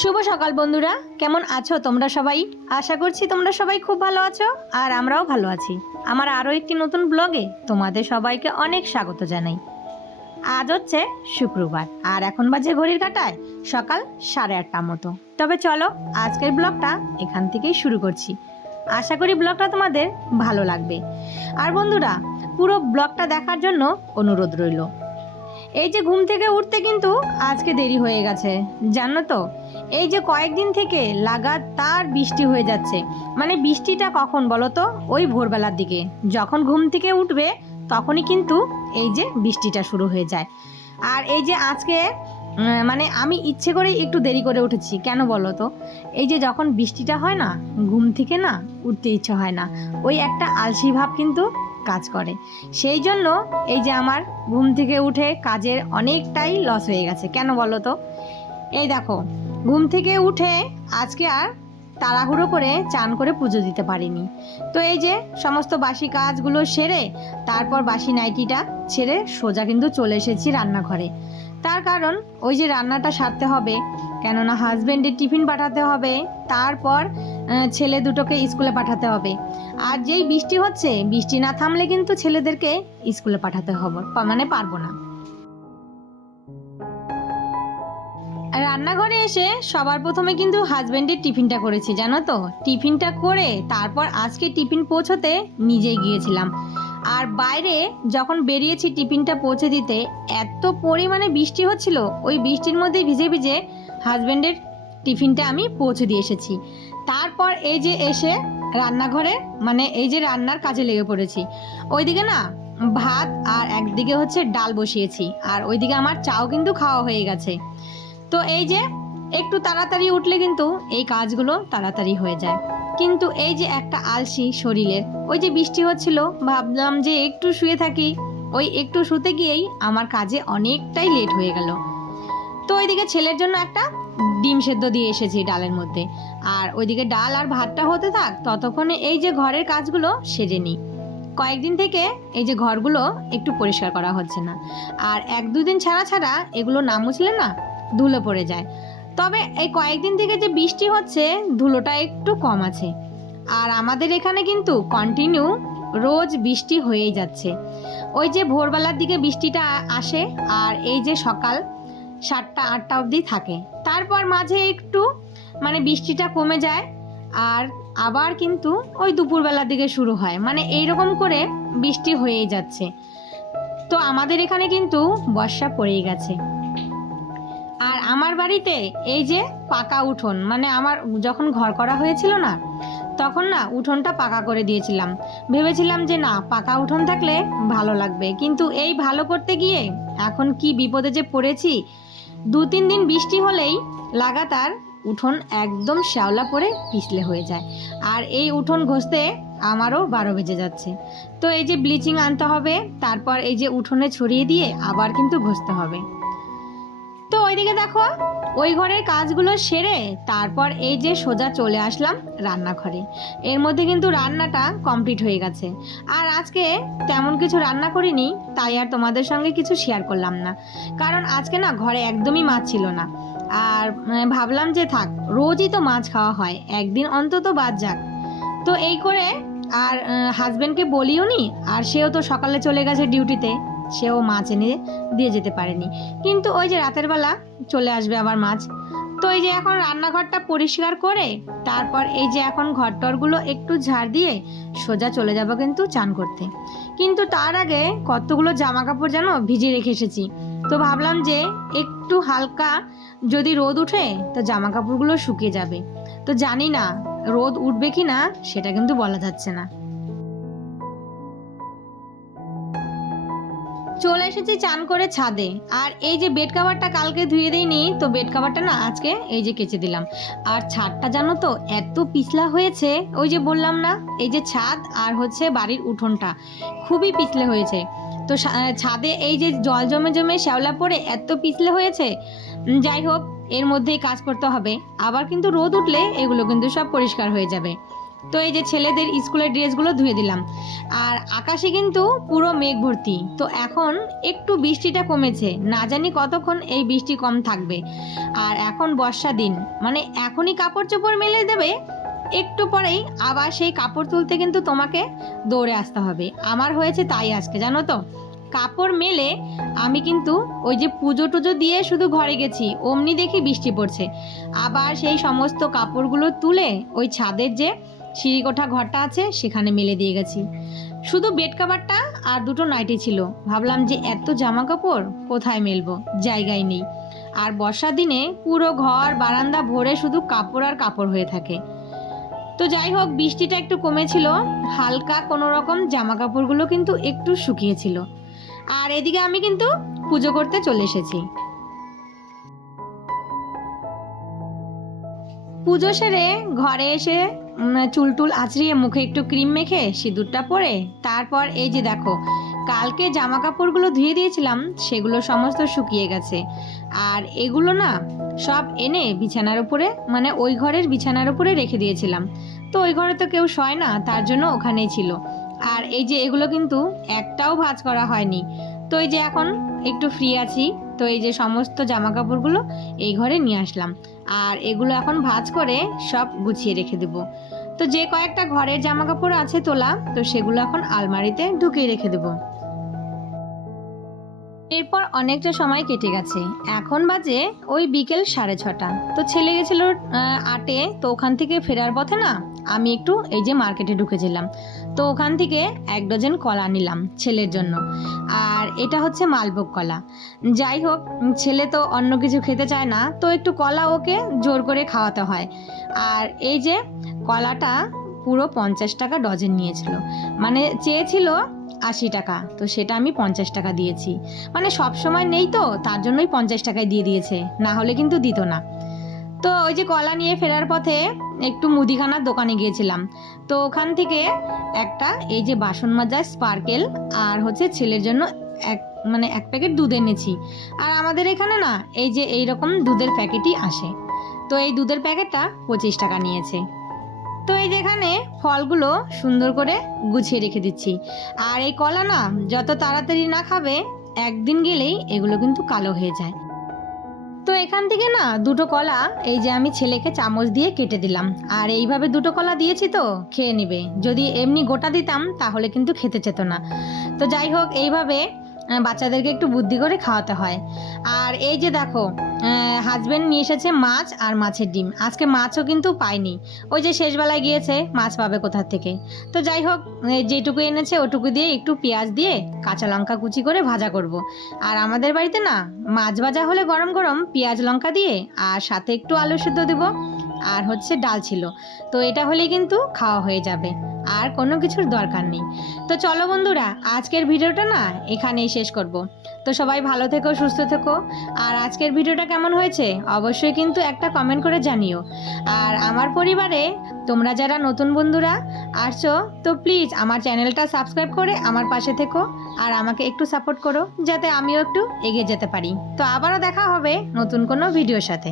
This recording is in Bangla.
শুভ সকাল বন্ধুরা, কেমন আছো তোমরা সবাই? আশা করছি তোমরা সবাই খুব ভালো আছো আর আমরাও ভালো আছি। আমার আরও একটি নতুন ব্লগে তোমাদের সবাইকে অনেক স্বাগত জানাই। আজ হচ্ছে শুক্রবার আর এখন বাজে ঘড়ির কাঁটায় সকাল 8:30 মতো। তবে চলো আজকের ব্লগটা এখান থেকেই শুরু করছি। আশা করি ব্লগটা তোমাদের ভালো লাগবে। আর বন্ধুরা, পুরো ব্লগটা দেখার জন্য অনুরোধ রইল। এই যে ঘুম থেকে উঠতে কিন্তু আজকে দেরি হয়ে গেছে, জানো তো। এই যে কয়েকদিন থেকে লাগাতার বৃষ্টি হয়ে যাচ্ছে। মানে বৃষ্টিটা কখন বলো তো? ওই ভোরবেলার দিকে যখন ঘুম থেকে উঠবে তখনই কিন্তু এই যে বৃষ্টিটা শুরু হয়ে যায়। আর এই যে আজকে মানে আমি ইচ্ছে করে একটু দেরি করে উঠেছি। কেন বলো তো? এই যে যখন বৃষ্টিটা হয় না, ঘুম থেকে না উঠতে ইচ্ছে হয় না, ওই একটা আলসি ভাব কিন্তু কাজ করে। সেই জন্য এই যে আমার ঘুম থেকে উঠে কাজের অনেকটাই লস হয়ে গেছে। কেন বলো তো? এই দেখো, ঘুম থেকে উঠে আজকে আর তাড়াহুড়ো করে চান করে পুজো দিতে পারিনি। তো এই যে সমস্ত বাসি কাজগুলো সেরে তারপর বাসি নাইটিটা ছেড়ে সোজা কিন্তু চলে এসেছি রান্নাঘরে। তার কারণ ওই যে রান্নাটা সারতে হবে, কেননা হাজব্যান্ডের টিফিন পাঠাতে হবে, তারপর ছেলে দুটোকে স্কুলে পাঠাতে হবে। আর যেই বৃষ্টি হচ্ছে, বৃষ্টি না থামলে কিন্তু ছেলেদেরকে স্কুলে পাঠাতে হবে, মানে পারবো না। রান্নাঘরে এসে সবার প্রথমে কিন্তু হাজব্যান্ডের টিফিনটা করেছি, জানো তো। টিফিনটা করে তারপর আজকে টিফিন পৌঁছতে নিজেই গিয়েছিলাম। আর বাইরে যখন বেরিয়েছি টিফিনটা পৌঁছে দিতে, এত পরিমাণে বৃষ্টি হচ্ছিল, ওই বৃষ্টির মধ্যে ভিজে ভিজে হাজব্যান্ডের টিফিনটা আমি পৌঁছে দিয়ে এসেছি। তারপর এই যে এসে রান্নাঘরে মানে এই যে রান্নার কাজে লেগে পড়েছি। ওইদিকে না ভাত আর একদিকে হচ্ছে ডাল বসিয়েছি, আর ওইদিকে আমার চাও কিন্তু খাওয়া হয়ে গেছে। তো এই যে একটু তাড়াতাড়ি উঠলে কিন্তু এই কাজগুলো তাড়াতাড়ি হয়ে যায়। কিন্তু এই যে একটা আলসি শরীরের, ওই যে বৃষ্টি হচ্ছিল, ভাবলাম যে একটু শুয়ে থাকি। ওই একটু শুতে গিয়েই আমার কাজে অনেকটাই লেট হয়ে গেল। তো ওইদিকে ছেলের জন্য একটা ডিম সেদ্ধ দিয়ে এসেছি ডালের মধ্যে। আর ওইদিকে ডাল আর ভাতটা হতে থাক, ততক্ষণে এই যে ঘরের কাজগুলো সেরে নিই। কয়েকদিন থেকে এই যে ঘরগুলো একটু পরিষ্কার করা হচ্ছে না, আর 1-2 দিন ছাড়া ছাড়া এগুলো না মুছলে না ধুলো পড়ে যায়। তবে এই কয়েকদিন থেকে যে বৃষ্টি হচ্ছে, ধুলোটা একটু কম আছে। আর আমাদের এখানে কিন্তু কন্টিনিউ রোজ বৃষ্টি হয়েই যাচ্ছে। ওই যে ভোরবেলার দিকে বৃষ্টিটা আসে আর এই যে সকাল 7টা-8টা অবধি থাকে। তারপর মাঝে একটু মানে বৃষ্টিটা কমে যায়, আর আবার কিন্তু ওই দুপুরবেলার দিকে শুরু হয়। মানে এইরকম করে বৃষ্টি হয়েই যাচ্ছে। তো আমাদের এখানে কিন্তু বর্ষা পড়েই গেছে। আর আমার বাড়িতে এই যে পাকা উঠোন, মানে আমার যখন ঘর করা হয়েছিল না, তখন না উঠোনটা পাকা করে দিয়েছিলাম। ভেবেছিলাম যে না, পাকা উঠোন থাকলে ভালো লাগবে, কিন্তু এই ভালো করতে গিয়ে এখন কি বিপদে যে পড়েছি। 2-3 দিন বৃষ্টি হলেই লাগাতার উঠোন একদম শ্যাওলা পড়ে পিছলে হয়ে যায়। আর এই উঠোন ঘষতে আমারও 12 বেজে যাচ্ছে। তো এই যে ব্লিচিং আনতে হবে, তারপর এই যে উঠোনে ছড়িয়ে দিয়ে আবার কিন্তু ঘষতে হবে। তো ওইদিকে দেখো, ওই ঘরের কাজগুলো সেরে তারপর এই যে সোজা চলে আসলাম রান্নাঘরে। এর মধ্যে কিন্তু রান্নাটা কমপ্লিট হয়ে গেছে। আর আজকে তেমন কিছু রান্না করিনি, তাই আর তোমাদের সঙ্গে কিছু শেয়ার করলাম না। কারণ আজকে না ঘরে একদমই মাছ ছিল না। আর ভাবলাম যে থাক, রোজই তো মাছ খাওয়া হয়, একদিন অন্তত বাদ যাক। তো এই করে আর হাজব্যান্ডকে বলিও নি, আর সেও তো সকালে চলে গেছে ডিউটিতে, সেও মাছ এনে দিয়ে যেতে পারেনি। কিন্তু ওই যে রাতের বেলা চলে আসবে আবার মাছ। তো এই যে এখন রান্নাঘরটা পরিষ্কার করে তারপর এই যে এখন ঘরটরগুলো একটু ঝাড় দিয়ে সোজা চলে যাব কিন্তু চান করতে। কিন্তু তার আগে কতগুলো জামা কাপড় যেন ভিজিয়ে রেখে এসেছি। তো ভাবলাম যে একটু হালকা যদি রোদ উঠে তো জামা কাপড়গুলো শুকিয়ে যাবে। তো জানি না রোদ উঠবে কি না, সেটা কিন্তু বলা যাচ্ছে না। চলে এসেছি চান করে ছাদে। আর এই যে বেড কাভারটা কালকে ধুয়ে দিইনি, তো বেড কাভারটা না আজকে এই যে কেচে দিলাম। আর ছাদটা জানো তো এত পিছলা হয়েছে, ওই যে বললাম না, এই যে ছাদ আর হচ্ছে বাড়ির উঠোনটা খুবই পিছলে হয়েছে। তো ছাদে এই যে জল জমে জমে শ্যাওলা পড়ে এত পিছলে হয়েছে। যাই হোক, এর মধ্যেই কাজ করতে হবে। আবার কিন্তু রোদ উঠলে এগুলো কিন্তু সব পরিষ্কার হয়ে যাবে। তো এই যে ছেলেদের স্কুলের ড্রেসগুলো ধুয়ে দিলাম। আর আকাশে কিন্তু পুরো মেঘ ভর্তি। তো এখন একটু বৃষ্টিটা কমেছে, না জানি কতক্ষণ এই বৃষ্টি কম থাকবে। আর এখন বর্ষা দিন, মানে এখনই কাপড় চোপড় মেলে দেবে, একটু পরেই আবার সেই কাপড় তুলতে কিন্তু তোমাকে দৌড়ে আসতে হবে। আমার হয়েছে তাই আজকে, জানো তো। কাপড় মেলে আমি কিন্তু ওই যে পুজো টুজো দিয়ে শুধু ঘরে গেছি, অমনি দেখি বৃষ্টি পড়ছে। আবার সেই সমস্ত কাপড়গুলো তুলে ওই ছাদের যে সিঁড়িকোঠা ঘরটা আছে সেখানে মেলে দিয়ে গেছি। শুধু বেড কাভারটা আর দুটো নাইটি ছিল। ভাবলাম যে এত জামা কাপড় কোথায় মেলবো, জায়গায় নেই। আর বর্ষার দিনে পুরো ঘর বারান্দা ভরে শুধু কাপড় আর কাপড় হয়ে থাকে। তো যাই হোক, বৃষ্টিটা একটু কমেছিল, হালকা কোনো রকম জামা কাপড়গুলো কিন্তু একটু শুকিয়েছিল। আর এদিকে আমি কিন্তু পুজো করতে চলে এসেছি। পুজো সেরে ঘরে এসে চুল টুল আঁচড়িয়ে মুখে একটু ক্রিম মেখে সিঁদুরটা পরে তারপর এই যে দেখো, কালকে জামা কাপড়গুলো ধুয়ে দিয়েছিলাম সেগুলো সমস্ত শুকিয়ে গেছে। আর এগুলো না সব এনে বিছানার উপরে, মানে ওই ঘরের বিছানার উপরে রেখে দিয়েছিলাম। তো ওই ঘরে তো কেউ শয় না, তার জন্য ওখানেই ছিল। আর এই যে এগুলো কিন্তু একটাও ভাঁজ করা হয়নি। তো এই যে এখন একটু ফ্রি আছি, তো এই যে সমস্ত জামা কাপড়গুলো এই ঘরে নিয়ে আসলাম। আর এগুলো এখন ভাঁজ করে সব গুছিয়ে রেখে দেবো। তো যে কয়েকটা ঘরের জামা কাপড় আছে তোলা, তো সেগুলো এখন আলমারিতে ঢুকিয়ে রেখে দেবো। এরপর অনেকটা সময় কেটে গেছে, এখন বাজে ওই বিকেল 6:30। তো ছেলে গেছিল 8-এ। তো ওখান থেকে ফেরার পথে না আমি একটু এই যে মার্কেটে ঢুকেছিলাম। তো ওখান থেকে 1 ডজন কলা নিলাম ছেলের জন্য। আর এটা হচ্ছে মালভোগ কলা। যাই হোক, ছেলে তো অন্য কিছু খেতে চায় না, তো একটু কলা ওকে জোর করে খাওয়াতে হয়। আর এই যে কলাটা পুরো 50 টাকা ডজন নিয়েছিল, মানে চেয়েছিল 80 টাকা, তো সেটা আমি 50 টাকা দিয়েছি। মানে সব সময় নেই তো, তার জন্যই 50 টাকায় দিয়ে দিয়েছে, না হলে কিন্তু দিত না। তো ওই যে কলা নিয়ে ফেরার পথে একটু মুদিখানার দোকানে গিয়েছিলাম। তো ওখান থেকে একটা এই যে বাসন মাজার স্পার্কেল আর হচ্ছে ছেলের জন্য এক প্যাকেট দুধ এনেছি। আর আমাদের এখানে না এই যে এইরকম দুধের প্যাকেটই আসে। তো এই দুধের প্যাকেটটা 25 টাকা নিয়েছে। তো এই যেখানে ফলগুলো সুন্দর করে গুছিয়ে রেখে দিচ্ছি। আর এই কলা না যত তাড়াতাড়ি না খাবে, একদিন গেলেই এগুলো কিন্তু কালো হয়ে যায়। তো এখান থেকে না দুটো কলা এই যে আমি ছেলেকে চামচ দিয়ে কেটে দিলাম। আর এইভাবে দুটো কলা দিয়েছি তো খেয়ে নেবে, যদি এমনি গোটা দিতাম তাহলে কিন্তু খেতে চেত না। তো যাই হোক, এইভাবে বাচ্চাদেরকে একটু বুদ্ধি করে খাওয়াতে হয়। আর এই যে দেখো, হাজবেন্ড নিয়ে এসেছে মাছ আর মাছের ডিম। আজকে মাছও কিন্তু পাইনি, ওই যে শেষবেলায় গিয়েছে, মাছ পাবে কোথা থেকে। তো যাই হোক, যেটুকু এনেছে ওটুকু দিয়ে একটু পেঁয়াজ দিয়ে কাঁচা লঙ্কা কুচি করে ভাজা করব। আর আমাদের বাড়িতে না মাছ ভাজা হলে গরম গরম পেঁয়াজ লঙ্কা দিয়ে আর সাথে একটু আলু সিদ্ধ দেবো, আর হচ্ছে ডাল ছিল। তো এটা হলেই কিন্তু খাওয়া হয়ে যাবে, আর কোনো কিছুর দরকার নেই। তো চলো বন্ধুরা, আজকের ভিডিওটা না এখানেই শেষ করব। তো সবাই ভালো থেকো, সুস্থ থেকো। আর আজকের ভিডিওটা কেমন হয়েছে অবশ্যই কিন্তু একটা কমেন্ট করে জানিও। আর আমার পরিবারে তোমরা যারা নতুন বন্ধুরা আসছো, তো প্লিজ আমার চ্যানেলটা সাবস্ক্রাইব করে আমার পাশে থেকো আর আমাকে একটু সাপোর্ট করো, যাতে আমিও একটু এগিয়ে যেতে পারি। তো আবারও দেখা হবে নতুন কোনো ভিডিওর সাথে।